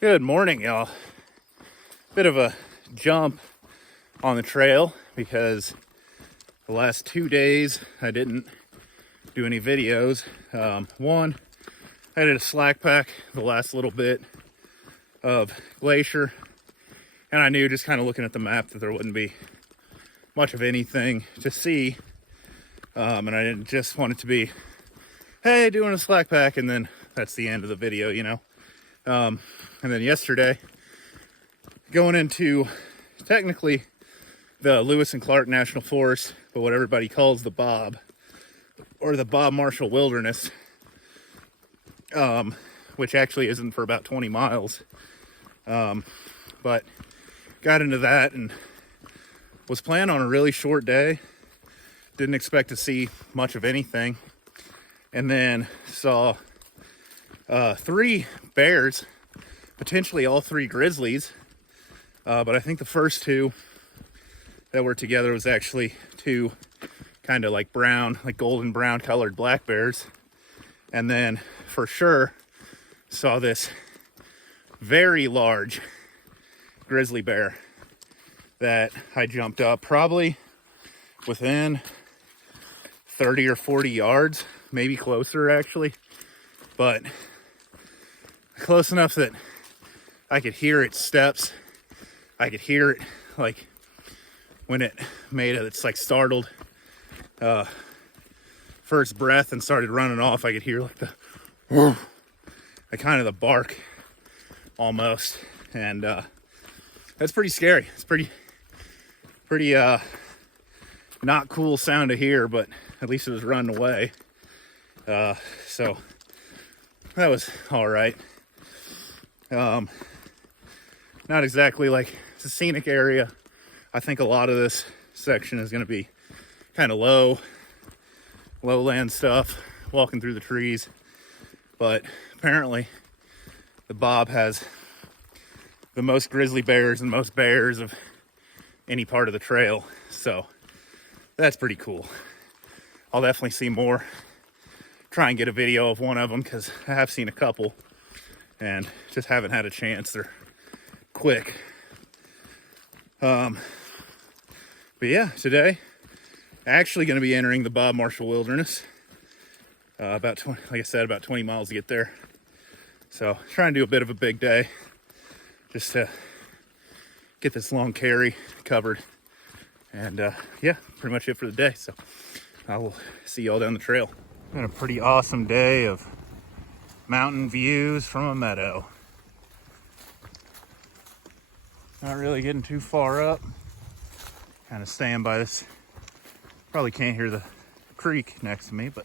Good morning, y'all. Bit of a jump on the trail because the last 2 days I didn't do any videos. One, I did a slack pack the last little bit of glacier, and I knew just kind of looking at the map that there wouldn't be much of anything to see. And I didn't just want it to be, hey, doing a slack pack, and then that's the end of the video, you know. And then yesterday, going into technically the Lewis and Clark National Forest, but what everybody calls the Bob, or the Bob Marshall Wilderness, which actually isn't for about 20 miles. But got into that and was planning on a really short day. Didn't expect to see much of anything. And then saw 3 bears, potentially all 3 grizzlies. But I think the first 2 that were together was actually 2 kind of like brown, like golden brown colored black bears. And then for sure saw this very large grizzly bear that I jumped up probably within 30 or 40 yards, maybe closer actually, but close enough that I could hear its steps. I could hear it like when it made its like startled first breath and started running off. I could hear like the kind of the bark almost, and that's pretty scary. It's pretty not cool sound to hear, but at least it was running away. So that was all right. Not exactly like it's a scenic area. I think a lot of this section is going to be kind of lowland stuff, walking through the trees. But apparently the Bob has the most grizzly bears and most bears of any part of the trail. So that's pretty cool. I'll definitely see more. Try and get a video of one of them because I have seen a couple and just haven't had a chance. They're quick. But yeah, today actually going to be entering the Bob Marshall Wilderness. About 20, like I said, about 20 miles to get there. So trying to do a bit of a big day just to get this long carry covered. And yeah, pretty much it for the day. So I will see y'all down the trail. Been a pretty awesome day of mountain views from a meadow. Not really getting too far up. Kind of staying by this. Probably can't hear the creek next to me, but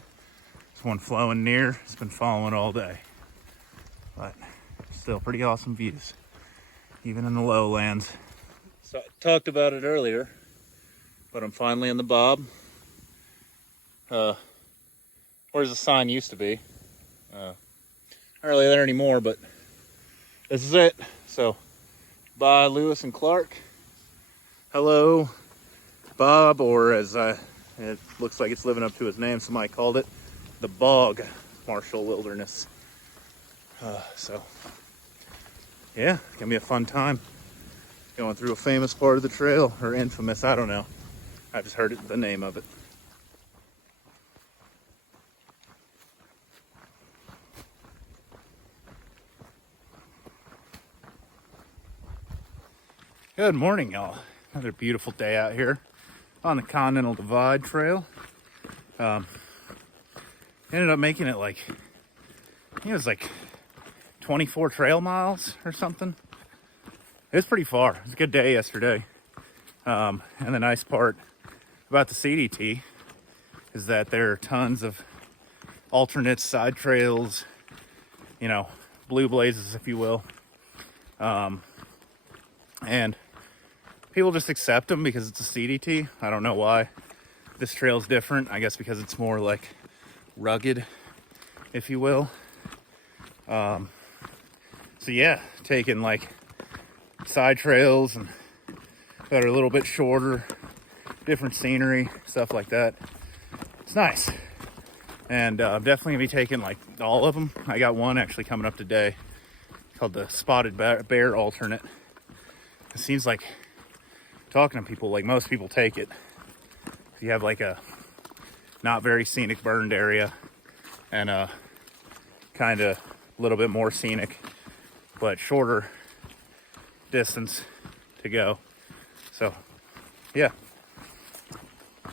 there's one flowing near. It's been following all day. But still pretty awesome views, even in the lowlands. So I talked about it earlier, but I'm finally in the Bob. Where's the sign used to be? Not really there anymore, but this is it. So, bye, Lewis and Clark. Hello, Bob, or as it looks like it's living up to his name, somebody called it the Bog Marshall Wilderness. So, yeah, it's gonna be a fun time going through a famous part of the trail, or infamous, I don't know. I just heard the name of it. Good morning, y'all. Another beautiful day out here on the Continental Divide Trail. Ended up making it like, I think it was like 24 trail miles or something. It was pretty far. It was a good day yesterday. And the nice part about the CDT is that there are tons of alternate side trails, you know, blue blazes, if you will. And people just accept them because it's a CDT. I don't know why this trail's different. I guess because it's more like rugged, if you will. So yeah, taking like side trails and that are a little bit shorter, different scenery, stuff like that. It's nice. And I'm definitely gonna be taking like all of them. I got one actually coming up today called the Spotted Bear alternate. It seems like, talking to people, like most people take it. If you have like a not very scenic burned area and a kind of a little bit more scenic but shorter distance to go. So yeah,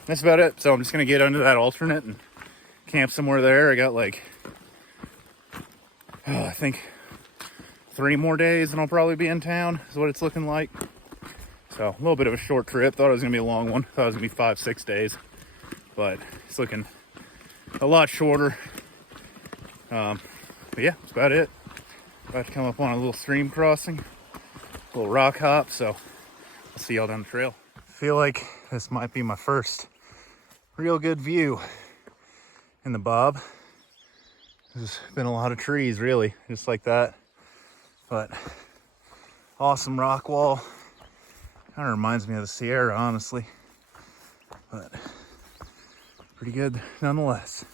that's about it. So I'm just gonna get under that alternate and camp somewhere there. I got like I think 3 more days and I'll probably be in town is what it's looking like. So a little bit of a short trip. Thought it was gonna be a long one. Thought it was gonna be 5-6 days, but it's looking a lot shorter. But yeah, that's about it. About to come up on a little stream crossing, a little rock hop. So I'll see y'all down the trail. I feel like this might be my first real good view in the Bob. There's been a lot of trees, really, just like that. But awesome rock wall. Kind of reminds me of the Sierra, honestly. But pretty good nonetheless.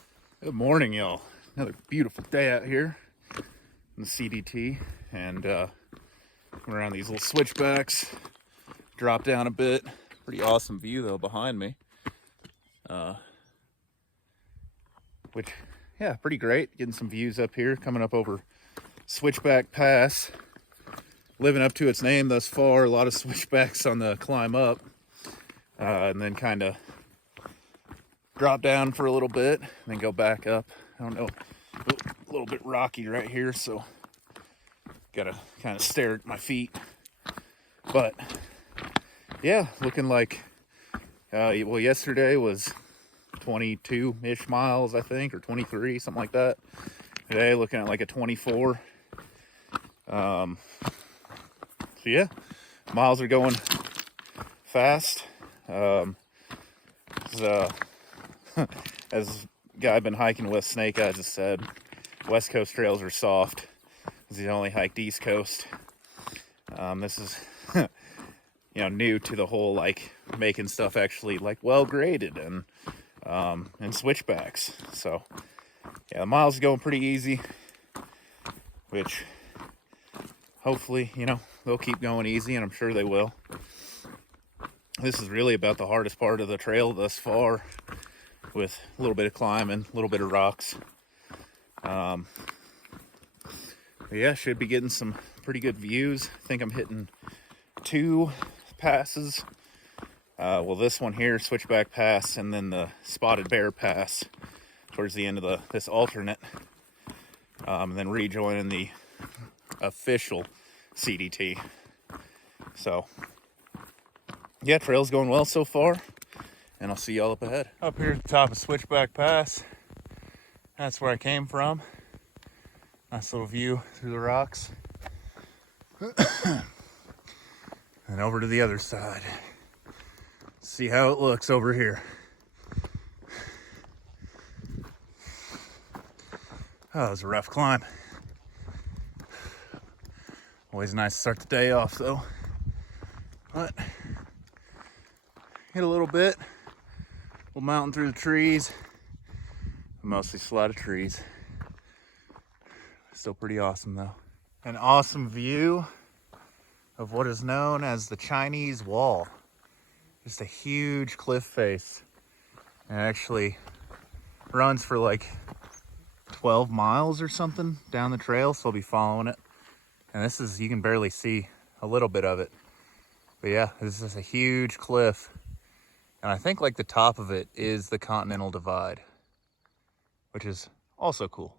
Good morning, y'all. Another beautiful day out here in the CDT. And around these little switchbacks. Drop down a bit. Pretty awesome view, though, behind me. Which, yeah, pretty great. Getting some views up here. Coming up over Switchback Pass. Living up to its name thus far. A lot of switchbacks on the climb up. And then kind of drop down for a little bit. And then go back up. I don't know. A little bit rocky right here. So, gotta kind of stare at my feet. But, yeah, looking like, well, yesterday was 22-ish miles, I think, or 23, something like that. Today, looking at like a 24. So yeah, miles are going fast. As a guy I've been hiking with, Snake Eyes has said, West Coast trails are soft. He's only hiked East Coast. This is, new to the whole, like, making stuff actually, like, well graded and switchbacks. So yeah, the miles are going pretty easy, which hopefully, they'll keep going easy, and I'm sure they will. This is really about the hardest part of the trail thus far, with a little bit of climbing, a little bit of rocks. But yeah, should be getting some pretty good views. I think I'm hitting 2 passes. Well, this one here, Switchback Pass, and then the Spotted Bear Pass towards the end of this alternate. And then rejoining the official CDT. So, yeah, trail's going well so far, and I'll see y'all up ahead. Up here at the top of Switchback Pass, that's where I came from. Nice little view through the rocks. And over to the other side. See how it looks over here. Oh, it was a rough climb. Always nice to start the day off, though. But hit a little bit. We'll mountain through the trees. Mostly a lot of trees. Still pretty awesome, though. An awesome view of what is known as the Chinese Wall. Just a huge cliff face. And it actually runs for like 12 miles or something down the trail, so I'll be following it. And this is, you can barely see a little bit of it. But yeah, this is a huge cliff. And I think like the top of it is the Continental Divide, which is also cool.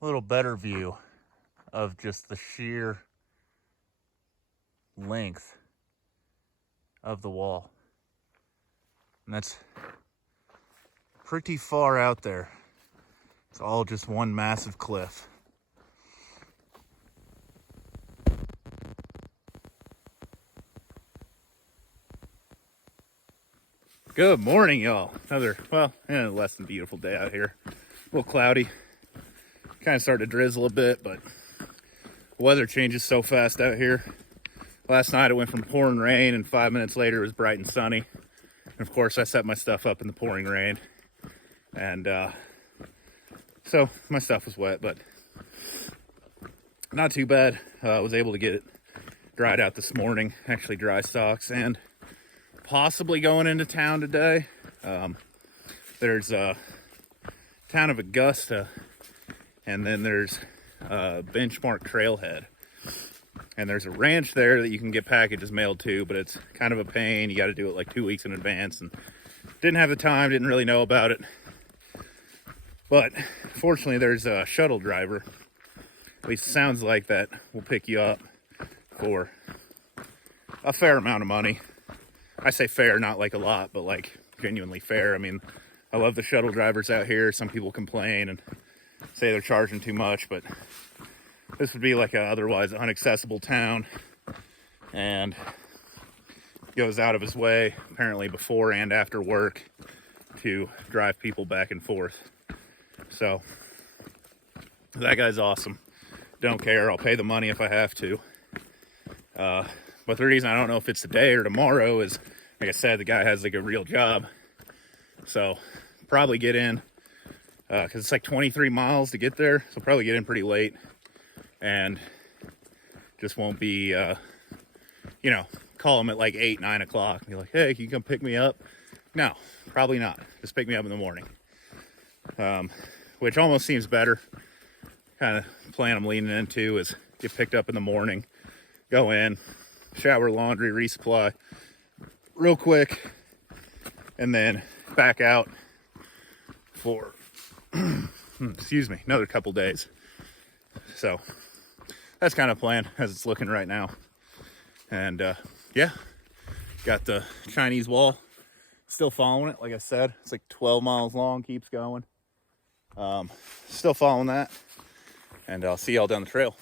A little better view of just the sheer length of the wall. And that's pretty far out there. It's all just one massive cliff. Good morning, y'all. Another, less than beautiful day out here. A little cloudy. Kind of started to drizzle a bit, but the weather changes so fast out here. Last night it went from pouring rain, and 5 minutes later it was bright and sunny. And of course I set my stuff up in the pouring rain. And So my stuff was wet, but not too bad. I was able to get it dried out this morning, actually dry stocks, and possibly going into town today. There's a town of Augusta, and then there's Benchmark Trailhead. And there's a ranch there that you can get packages mailed to, but it's kind of a pain. You got to do it like 2 weeks in advance, and didn't have the time, didn't really know about it. But fortunately, there's a shuttle driver. At least it sounds like that will pick you up for a fair amount of money. I say fair, not like a lot, but like genuinely fair. I mean, I love the shuttle drivers out here. Some people complain and say they're charging too much, but this would be like a otherwise inaccessible town, and goes out of his way, apparently before and after work, to drive people back and forth. So that guy's awesome. Don't care. I'll pay the money if I have to. But the reason I don't know if it's today or tomorrow is, like I said, the guy has like a real job. So probably get in, because it's like 23 miles to get there. So probably get in pretty late. And just won't be, call him at like 8, 9 o'clock and be like, hey, can you come pick me up? No, probably not. Just pick me up in the morning. Which almost seems better. Kind of plan I'm leaning into is get picked up in the morning, go in, shower, laundry, resupply real quick, and then back out for, another couple days. So that's kind of plan as it's looking right now. And yeah, got the Chinese wall, still following it. Like I said, it's like 12 miles long, keeps going. Still following that, and I'll see y'all down the trail.